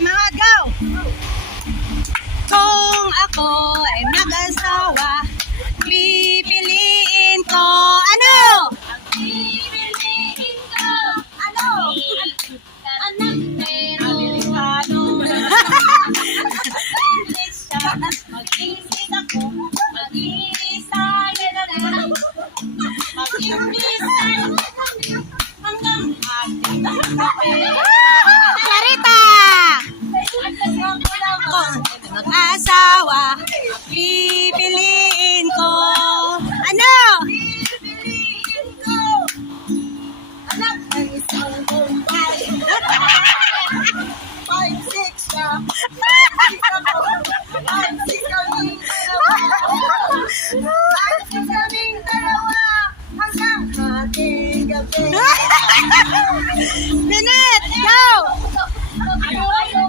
Okay, mga go! Kung ako ay mag-asawa, pipiliin ko, ano? Pipiliin ko. Ano? Anak pero ano? Mag-English siya. Mag-English ako. Mag-English tayo na lang. Mag-English tayo hanggang ating gabi. Clarita! Kung mag-asawa, pipiliin ko, ano? Pipiliin ko. Anak ng isang buhay. 5, 6 na.